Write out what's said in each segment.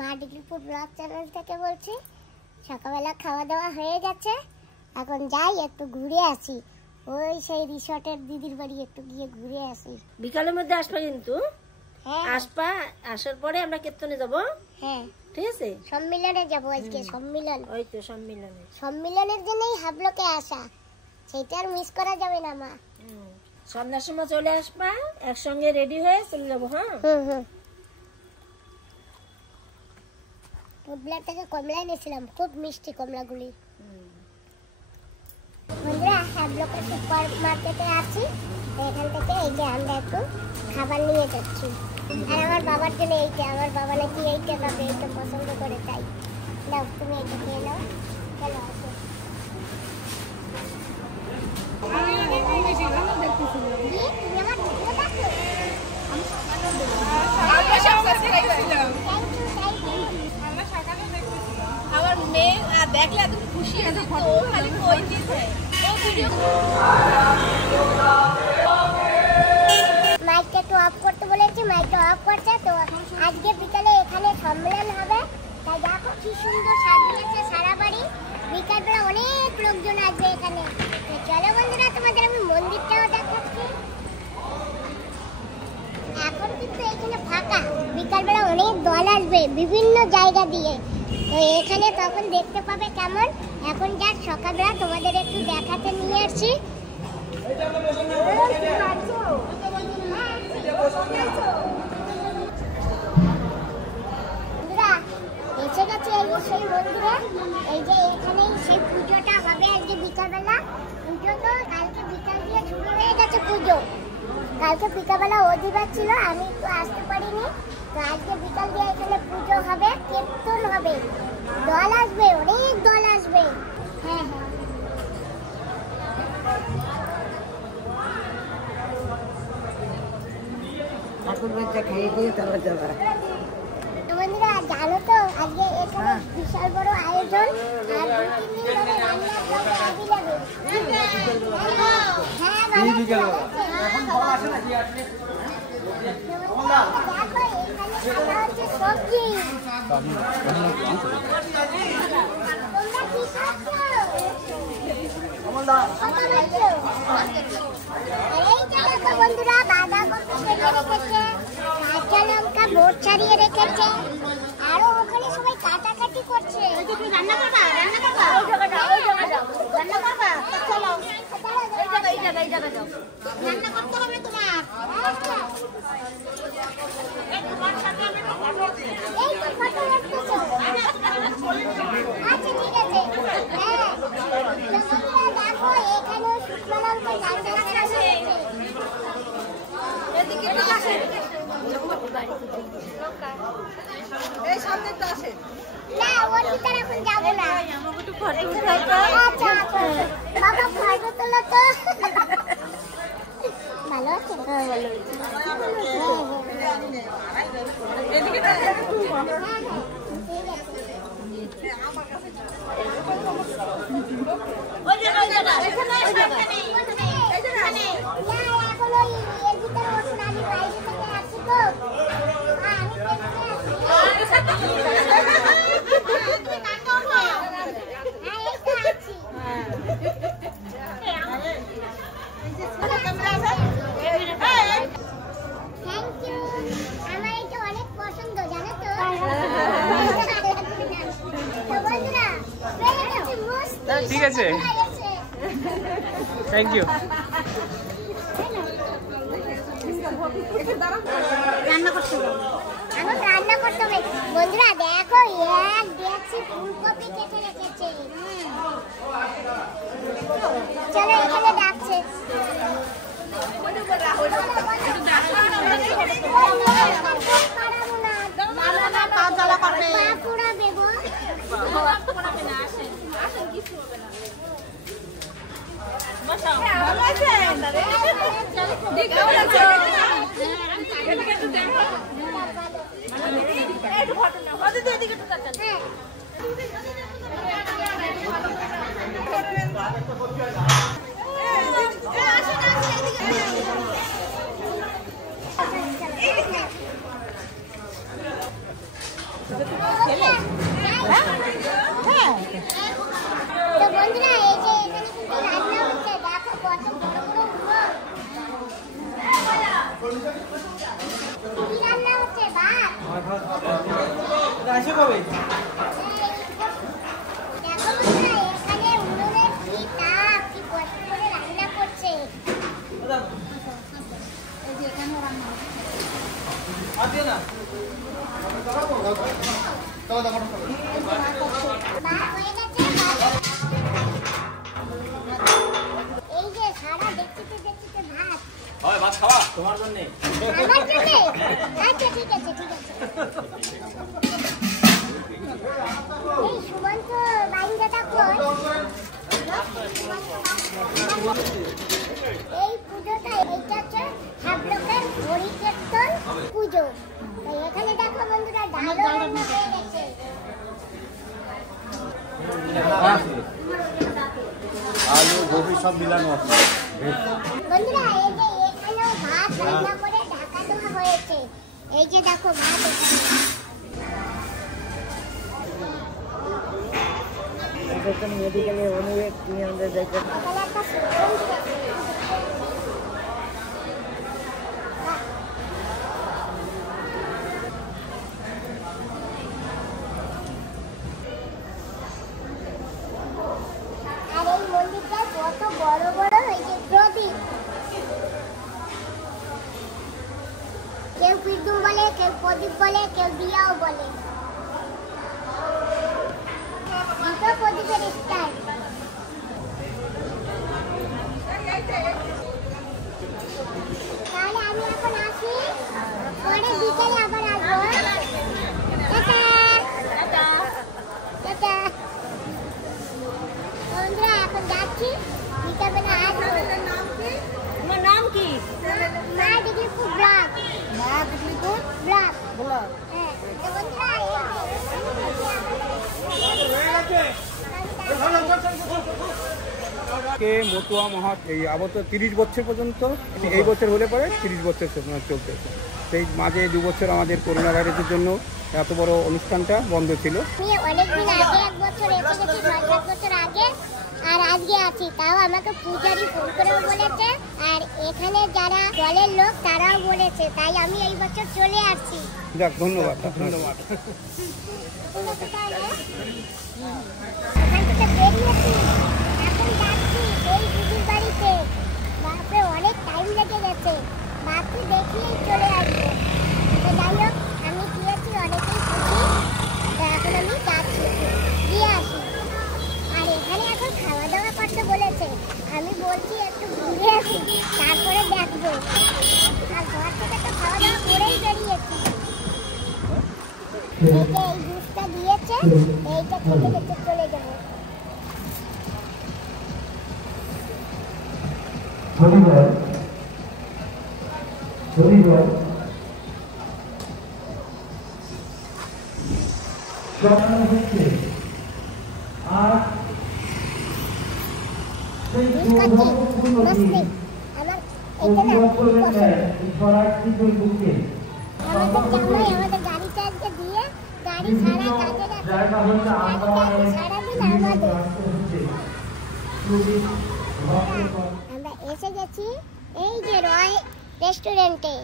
মা ডিগ্রিপুর blog channel থেকে বলছি। সকালবেলা খাওয়া দাওয়া হয়ে গেছে, এখন যাই একটু ঘুরে আসি। ওই সেই রিসর্টের দিদির বাড়ি একটু গিয়ে ঘুরে আসি। বিকালের মধ্যে আসবা কিন্তু। হ্যাঁ আসবা, আসার পরে আমরা কীর্তনে যাব। হ্যাঁ ঠিক আছে, সম্মিলনে যাব আজকে। সম্মিলন, ওই তো সম্মিলনে। সম্মিলনের জন্যই হাবলোকে আসা, সেটা আর মিস করা যাবে না মা। সন্ধ্যার সময় চলে আসবা, একসঙ্গে রেডি হয়ে চলে যাবো। হ্যাঁ ফুটবলার থেকে কমলা এনেছিলাম, খুব মিষ্টি কমলাগুলি। বন্ধুরা হাবলোকের সুপার মার্কেটে আছি, এখান থেকে এই যে আমরা একটু খাবার নিয়ে যাচ্ছি। আর আমার বাবার জন্য এইটা, আমার বাবা নাকি এইটা খাবে, এইটা পছন্দ করে। তাই দাও, তুমি এইটা খেয়ে নাও। চলো আসো। আমার মেয়ে দেখলে এত খুশি আছে, খালি কইতেছে মাইকটা একটু অফ করতে বলেছি, মাইকটা অফ করছে। তো আজকে বিকালে এখানে সম্মেলন হবে, তাই দেখো কি সুন্দর সাজিয়েছে সারা বাড়ি। বিকালবেলা অনেক লোকজন আসবে এখানে। তো চলো বন্ধুরা, তোমাদের আমি মন্দিরটাও দেখাচ্ছি। এখন কিন্তু এখানে ফাঁকা, বিকালবেলা অনেক দল আসবে বিভিন্ন জায়গা দিয়ে। তো এখানে তখন দেখতে পাবে কেমন। এখন যাক সকালবেলা তোমাদের একটু দেখাতে নিয়ে আসছি। এসে গেছে এই সেই মন্দিরে। এই যে এখানেই সেই পুজোটা হবে আজকে বিকালবেলা। পুজো তো কালকে বিকাল দিয়ে শুরু হয়ে গেছে পুজো। কালকে বিকালবেলা অধিবাস ছিল, আমি একটু আসতে পারিনি। তো আজকে বিকাল দিয়ে এখানে পুজো হবে, কীর্তন হবে, দল আসবে, অনেক দল আসবে। হ্যাঁ হ্যাঁ বন্ধুরা, জানো তো আজকে এখানে বিশাল বড় আয়োজন। আর 2-3 দিন ধরে রান্না হবে অ্যাভেলেবল। হ্যাঁ সবজি বন্ধুরা, বাঁধাকপি কেটে রেখেছে, কাঁচা লঙ্কা বোট ছাড়িয়ে রেখেছে, আরো ওখানে সবাই কাটাকাটি করছে। রান্না করবা, রান্না করবা, ওই জায়গাটা, ওই জায়গাটা রান্না করবা। চলো এই জায়গা, এই জায়গা, এই জায়গা যাও, রান্না করতে হবে তোমার। এই তো ফটো রাখতেছো। আচ্ছা ঠিক আছে। হ্যাঁ দেখো এখানে শুকনো লঙ্কা ঝাল আছে। এদিকে তো আসে এই সামনে তো আসে না, ওর ভিতরে এখন যাবো না। আমাকে একটু ফটো উঠাইতে। আচ্ছা বাবা ফটো তোলো তো। ভালো আছে? হ্যাঁ ভালো আছে। এদিকে তো আমার কাছে ওই জায়গা, ওই জায়গা, এখানে এখানে এই জায়গা না এখন ওই এর ভিতরে ওঠো না, আমি বাইরে থেকে আসছি তো। আমি ঠিক আছে, থ্যাংক ইউ। রান্না করতে হবে, এখন রান্না করতে হবে। বন্ধুরা দেখো এক দেখছি ফুলকপি কেটে রেখেছে। চলো এখানে ডাকছে। ছেলে হ্যাঁ হ্যাঁ তো বন্ধুরা এই যে এখানে কিন্তু রান্না হচ্ছে, দেখো কত বড় বড় উনুন। কি রান্না হচ্ছে? ভাত। আসে কবে? দেখো বন্ধুরা এখানে উনুনের কি তাপ, কি কষ্ট করে রান্না করছে। এই যে এখানে রান্না হচ্ছে। আসে না। ভাত হয়ে গেছে। এই যে সারা দেখতে ভাত। হয় ভাত খাওয়া তোমার জন্য। আমার জন্য? আচ্ছা ঠিক আছে ঠিক আছে। এই সুমন্ত বাইন্দাটা কই? এই পুজোটা এইটা হচ্ছে হাবলকের হরিকীর্তন পুজো। তো এখানে দেখো বন্ধুরা ডালও রান্না হয়ে গেছে। আলু গোবি সব মিলানো আছে। বন্ধুরা এই যে এখানেও ভাত রান্না করে ঢাকা দেওয়া হয়েছে। এই যে দেখো ভাত মেডিকেলে অনেক তুমি আমাদের যাইতে এখানে একটা সুগন্ধ আছে। আর এই মন্দিরটা কত বড় বড় এই যে প্রদীপ, কেউ পিটুম বলে, কেউ প্রদীপ বলে, কেউ দিয়াও বলে। দুটো প্রদীপের স্টাইল। তাহলে আমি এখন আসি, পরে বিকেলে আবার আসবো। Tata tata. বন্ধুরা এখন যাচ্ছি, বিকেলবেলা আসবো। তোমার নাম কি? মা ডিগ্রিপুর ব্লক। মা ডিগ্রিপুর ব্লক। ব্লক। হ্যাঁ তো বন্ধুরা কে মতুয়া মহা এই আবত 30 বছর পর্যন্ত, এই বছর হলে পরে 30 বছর চলতেছে। সেই মাঝে 2 বছর আমাদের করোনা ভাইরাসের জন্য এত বড় অনুষ্ঠানটা বন্ধ ছিল। আমি অনেকদিন আগে 1 বছর এসে গেছি, 6-7 বছর আগে, আর আজকে আছি। তাও আমাকে পূজারি ফোন করেও বলেছে, আর এখানে যারা দলের লোক তারাও বলেছে, তাই আমি এই বছর চলে আসছি। যাক, ধন্যবাদ ধন্যবাদ। ঠিক আছে তাহলে এখান থেকে বেরিয়েছি, এখন যাচ্ছি এই দিদির বাড়িতে। বাপরে অনেক টাইম লেগে গেছে, বাকি দেখিয়েই চলে আসবো। তো যাই হোক আমি গিয়েছি, অনেকেই খুশি। তো এখন আমি যাচ্ছি, গিয়ে আসি। আর এখানে এখন খাওয়া দাওয়া করতে বলেছে, আমি বলছি একটু ঘুরে আসি, তারপরে দেখবো। আর ঘর থেকে তো খাওয়া দাওয়া করেই বেরিয়েছি। এই যে এই জুসটা দিয়েছে, এইটা খেতে খেতে চলে যাবো। মস্তি আমার এটা না খুব পছন্দ। আমাদের জামাই আমাদের গাড়িটা আজকে দিয়ে গাড়ি ছাড়া কাজে গেছে, সারাদিন আমাদের। আমরা এসে গেছি এই যে রয় রেস্টুরেন্টে।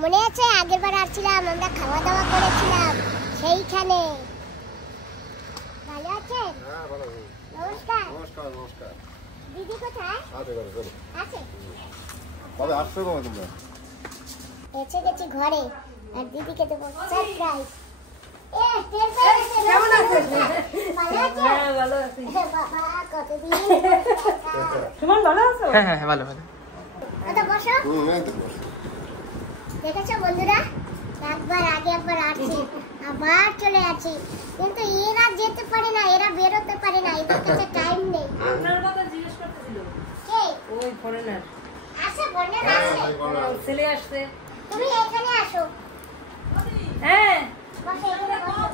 মনে আছে আগের বার আসছিলাম, আমরা খাওয়া দাওয়া করেছিলাম সেইখানে। ভালো আছেন? নমস্কার। নমস্কার নমস্কার। দিদি কোথায় আছে? কবে আসছো কবে তোমরা? এসে গেছি ঘরে, আর দিদিকে দেবো সারপ্রাইজ। কেমন আছেন? ভালো আছেন? হ্যাঁ ভালো আছি। বাবা কতদিন। সুমন ভালো আছো? হ্যাঁ হ্যাঁ ভালো ভালো। আচ্ছা বসো। দেখেছো বন্ধুরা, একবার আগে একবার আসছি, আবার চলে আছি। কিন্তু এরা যেতে পারে না, এরা বেরোতে পারে না, এদের কাছে টাইম নেই। আপনার কথা জিজ্ঞেস করতেছিল। কে? ওই ফরেনার আসে বন্যা আসে। ছেলে আসছে। তুমি এখানে আসো। হ্যাঁ বসো এখানে বসো।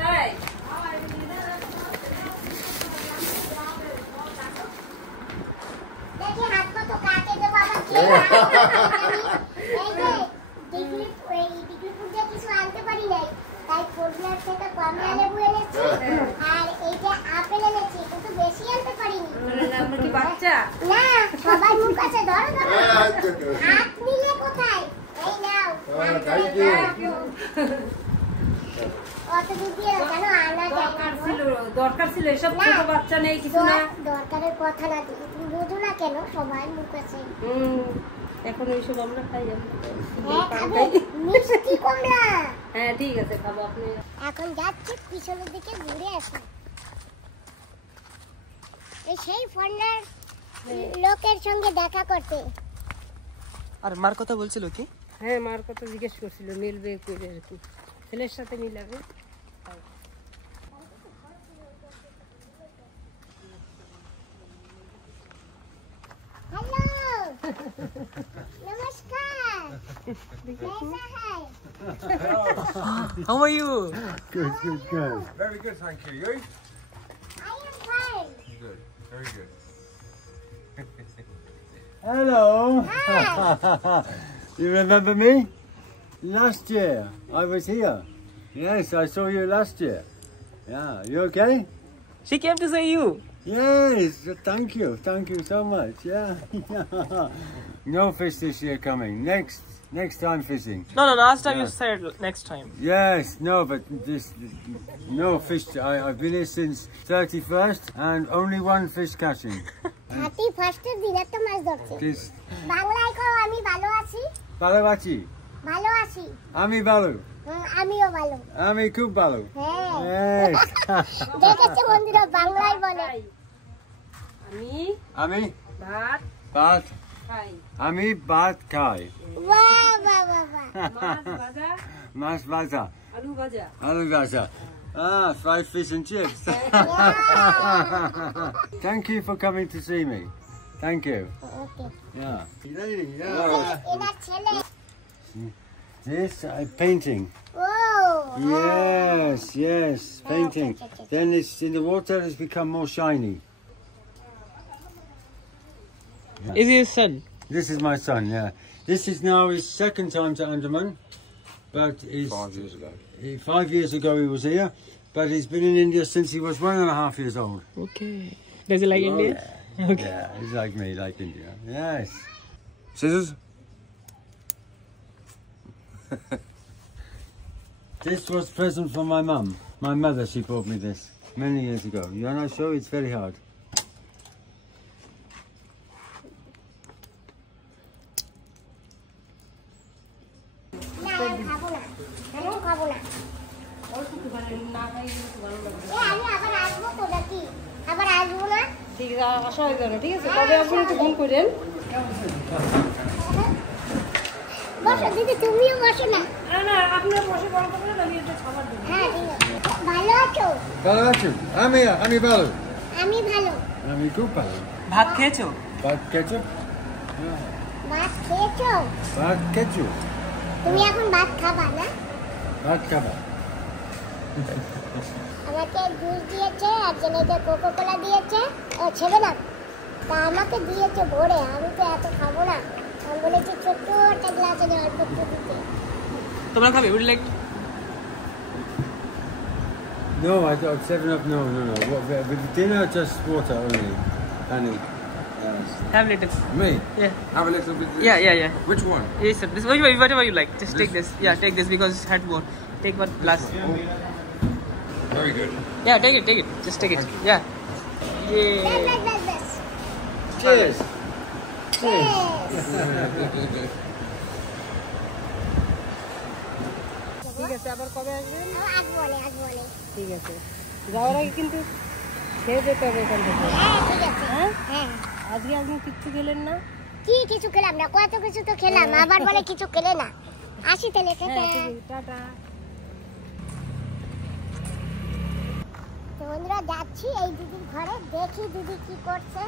তাই দেখি হাত কত কাটে দেবো আবার কে। এই যে ডিগ্রি পুজো কিছু আনতে পারি কমলা লেবু এনেছি আর এই যে আপেল এনেছি, কিন্তু বেশি আনতে পারিনি। আমরা কি বাচ্চা? না, সবার মুখ আছে, ধরো ধরো। হাত নিলে কোথায়? এই নাও। অত দূর দিয়ে কেন আনা যায় না? দরকার ছিল, এসব ছোট বাচ্চা নেই কিছু না। দরকারের কথা না, তুমি বোঝো না কেন? সবাই মুখ আছে। এখন ওইসব আমরা খাই। হ্যাঁ, খাবে মিষ্টি কমলা। হ্যাঁ ঠিক আছে, খাবো। আপনি এখন যাচ্ছি পিছনের দিকে ঘুরে আসি। এই সেই ফরেনার লোকের সঙ্গে দেখা করতে। আর মার কথা বলছিল কি? হ্যাঁ, মার কথা জিজ্ঞেস করছিল, মিলবে করে আর কি, ছেলের সাথে মিলাবে। হ্যালো, নমস্কার। कैसा है? How are you? Good, good, good. Very good, thank you. You? I am fine. Good. Very good. Hello. Hi. You remember me? Last year, I was here. Yes, I saw you last year. Yeah, you okay? She came to see you. Yes, thank you so much. Yeah. No fish this year coming. Next time fishing. No, last time you Yeah. said next time. Yes, no, but no fish. I've been here since 31st and only one fish catching. 31st দিন একটা মাছ ধরছে। This বাংলায় কও আমি ভালো আছি। Balawachi. ভালো আছি। Ami Balu. আমিও ভালো। Ami Kubalu. হ্যাঁ। Yes. দেখেছো বন্ধুরা, বাংলায় বলে। Ami ভাত Bat. খাই, Ami Bat Kai. বাহ বাহ বাহ বাহ। মাছ ভাজা, Mas Baza. আলু ভাজা। Alu Baza. Fried fish and chips. Thank you for coming to see me. Thank you. Okay. Yeah. Lady, এনার ছেলে। This painting. O. Yes, painting. okay. Then it's in the water. It's become more shiny. Is he his son? This is my son. Yeah. This is now his second time to Andaman, but he's 5 years ago. 5 years ago he was here, but he's been in India since he was 1.5 years old. Okay. Does he like India? Okay. Yeah, he's like me, like India. Yes. Scissors? This was a present from my mum. My mother, she bought me this many years ago. You want to show? It's very hard. না, আমি খাবো না। আমি খাবো না। না খাই কিন্তু ভালো লাগবে। আমি আবার আসবো তো নাকি? আবার আসবো না? ঠিক আছে, আসা হয়ে যাবে। ঠিক আছে, কবে আসবেন একটু ফোন করেন। বসো দিদি, তুমিও বসো না। না, আপনার বসে গল্প করেন, আমি একটা খাবার দেবো। হ্যাঁ, ঠিক আছে। ভালো আছো? Balachu. Ami Balu. আমি ভালো। Ami Kubalu. ভাত খেয়েছো? Bad ketchup. ভাত খেয়েছো? Bad ketchup. তুমি এখন ভাত খাবা না? Bad kebab. আমাকে জুস দিয়েছে, একজনকে কোকো কোলা দিয়েছে, ও ছেলে না, তা আমাকে দিয়েছে ভরে। আমি তো এত খাবো না, আমি বলেছি ছোট্ট একটা গ্লাসে অল্প একটু দিতে। তোমরা খাবে? Would you like? No, I don't. 7 Up. No. What, with the dinner, just water only. Honey. Yes. Have little. Me? Yeah. Have a little bit. of this. Yeah. Which one? Yes, sir. This whatever you like. Just take this. Yeah, take this because it's had more. Take one glass. Very good. Yeah, take it. Just take it. Yeah. Yeah. ব্যাস। Cheers. ঠিক আছে, আবার কবে আসবেন? আসবো না। ঠিক আছে, যাওয়ার আগে কিন্তু খেয়ে যেতে হবে এখান থেকে। হ্যাঁ, ঠিক আছে। হ্যাঁ, হ্যাঁ। আজকে আপনি কিচ্ছু খেলেন না? কি কিছু খেলাম না? কত কিছু তো খেলাম, আবার বলে কিছু খেলে না। আসি তাহলে, হ্যাঁ, টাটা। ঠিক আছে, টাটা। তো বন্ধুরা, যাচ্ছি এই দিদির ঘরে, দেখি দিদি কি করছে।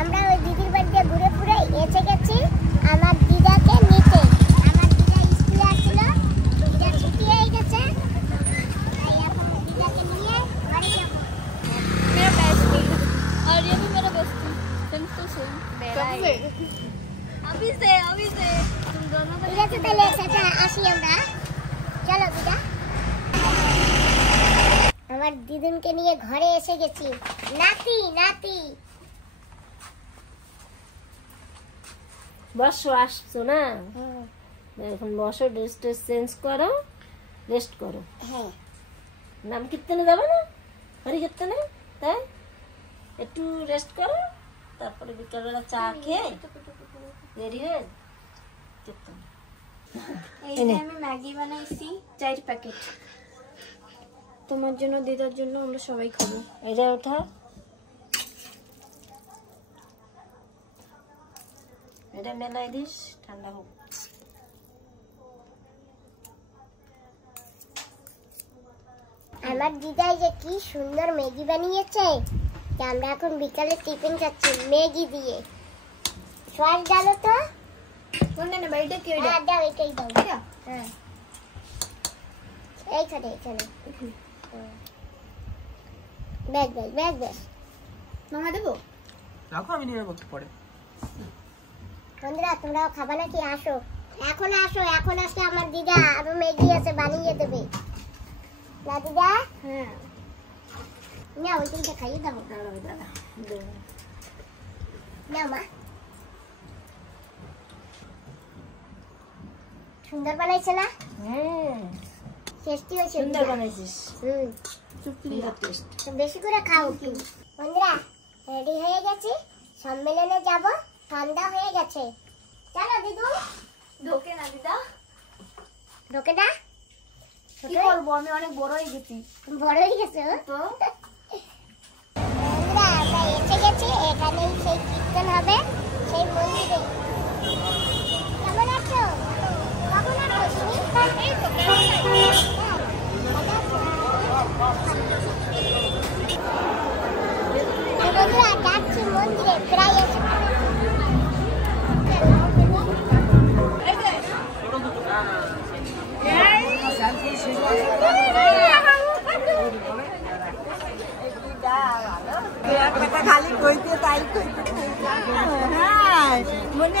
আমরা ওই দিদির বাড়িতে ঘুরে ঘুরে এসে গেছি আমার দিদাকে নিতে। আমার দিদা স্কুলে আসছিল, দিদা ছুটি হয়ে গেছে, তাই এখন দিদাকে নিয়ে ঘরে যাবো। मेरा बेस्ट और ये भी मेरा बेस्ट सेम टू सेम अभी से तुम दोनों ঠিক আছে তাহলে চাচা আসি আমরা, চলো দিদা। আমার দিদুনকে নিয়ে ঘরে এসে গেছি। নাতি নাতি বসো, আসছো না? এখন বসো, ড্রেস ট্রেস চেঞ্জ করো, রেস্ট করো। হ্যাঁ নাম কীর্তনে যাবে না? হরি কীর্তনে, তাই একটু রেস্ট করো, তারপরে বিকালবেলা চা খেয়ে রেডি হয়ে কীর্তন। এই যে আমি ম্যাগি বানাইছি 4 প্যাকেট, তোমার জন্য দিদার জন্য, আমরা সবাই খাবো। এটা ওঠা, এটা মেলাই দিস, ঠান্ডা হোক। আমার দিদাই যে কি সুন্দর ম্যাগি বানিয়েছে, আমরা এখন বিকালে টিফিন খাচ্ছি ম্যাগি দিয়ে। সস ডালো তো, কোনটা নেবে? এটা কি? হ্যাঁ দাও, এটাই দাও। হ্যাঁ এইখানে এইখানে ব্যাগ ব্যাগ ব্যাগ ব্যাগ মামা দেবো? রাখো, আমি নিয়ে নেবো একটু পরে। বন্ধুরা তোমরাও খাবা নাকি? আসো, এখন আসো, এখন আসলে আমার দিদা আরো ম্যাগি আছে বানিয়ে দেবে না দিদা? হ্যাঁ না ওইটা খাইয়ে দেবো। না মা, সুন্দর বানাইছে না? টেস্টি হয়েছে, সুন্দর বানাইছিস, সুন্দর টেস্ট। বেশি করে খাও কি। বন্ধুরা রেডি হয়ে গেছি, সম্মেলনে যাব, সন্ধ্যা হয়ে গেছে। চলো দিদু। ঢোকে না দিদা? ঢোকে না? কি করবো, আমি অনেক বড় হয়ে গেছি। বড় হয়ে গেছে তো বন্ধুরা আমরা এসে গেছি, এখানেই সেই কীর্তন হবে, সেই মন্দিরে। কেমন আছো? কখন আছো তুমি? বন্ধুরা যাচ্ছি মন্দিরে, প্রায় এসে খালি কইতে তাই কইতে, মনে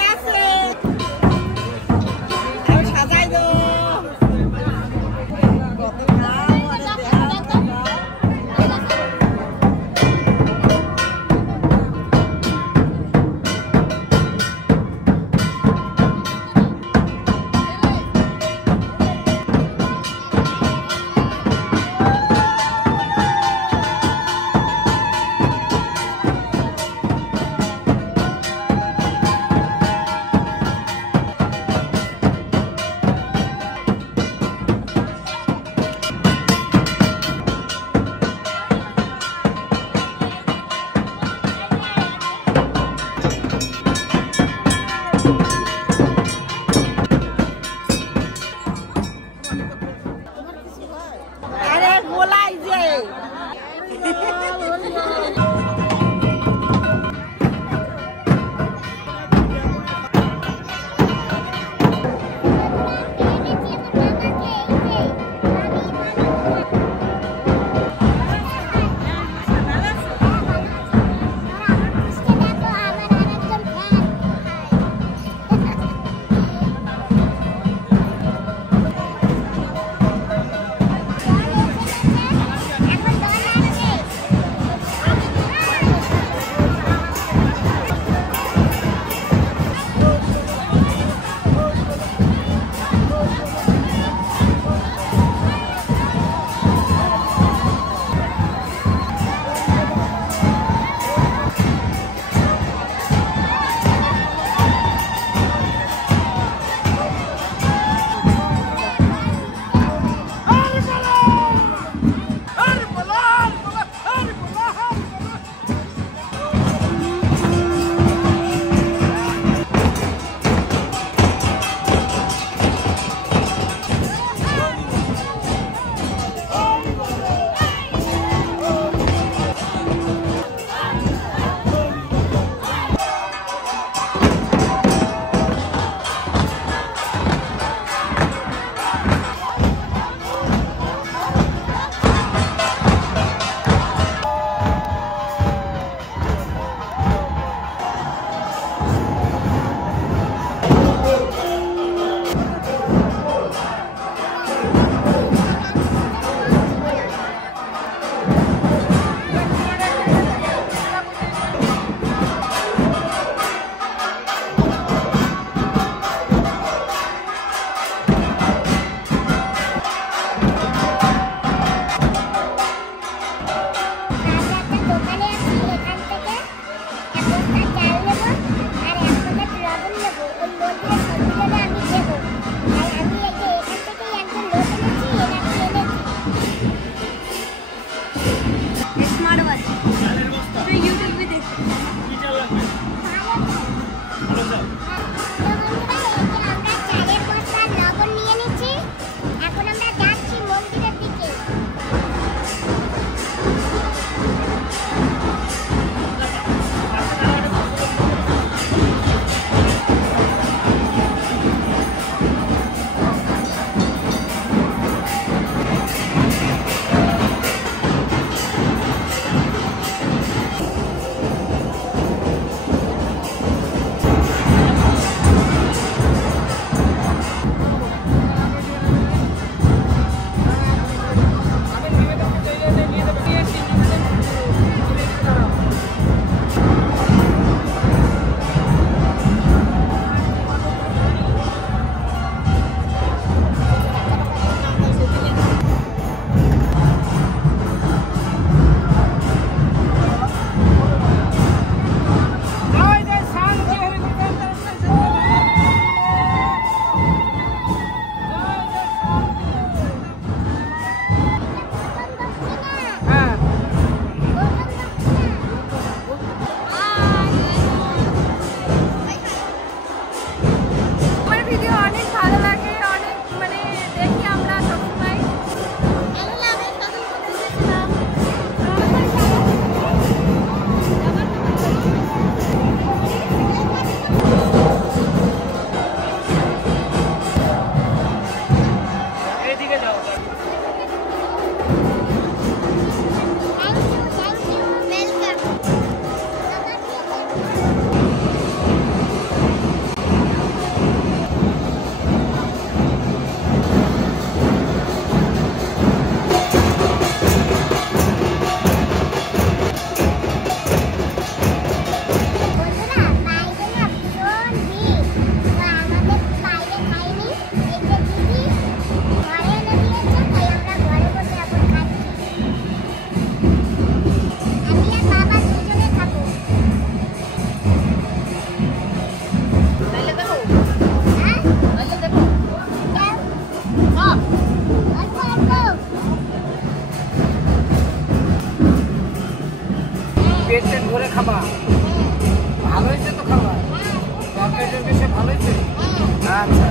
আচ্ছা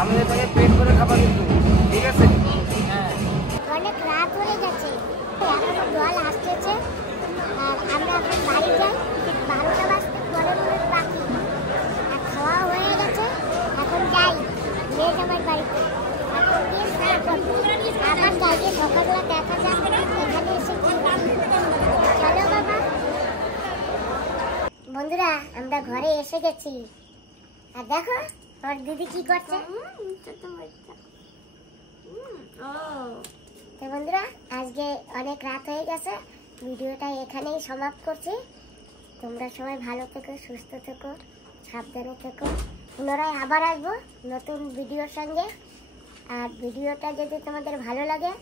আমি এটাকে পেট করে খাবার কিন্তু ঠিক আছে হ্যাঁ অনেক রাত হয়ে গেছে এখনো জল আসতেছে আর আমরা এখন বাড়ি যাই 12টা বাজতে 12 মিনিট বাকি আর খাওয়া হয়ে গেছে এখন যাই নিয়ে যাবার বাড়িতে এখন গিয়ে স্নান করবো আবার যাই সকালবেলা দেখা যাক এখানে এসে চলো বাবা বন্ধুরা আমরা ঘরে এসে গেছি আর দেখো ওর দিদি কি করছে তো বন্ধুরা আজকে অনেক রাত হয়ে গেছে ভিডিওটা এখানেই সমাপ্ত করছি তোমরা সবাই ভালো থেকো সুস্থ থেকো সাবধানে থেকো পুনরায় আবার আসবো নতুন ভিডিওর সঙ্গে আর ভিডিওটা যদি তোমাদের ভালো লাগে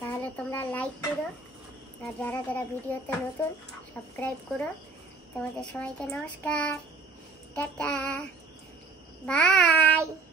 তাহলে তোমরা লাইক করো আর যারা যারা ভিডিওতে নতুন সাবস্ক্রাইব করো তোমাদের সবাইকে নমস্কার টাটা বাই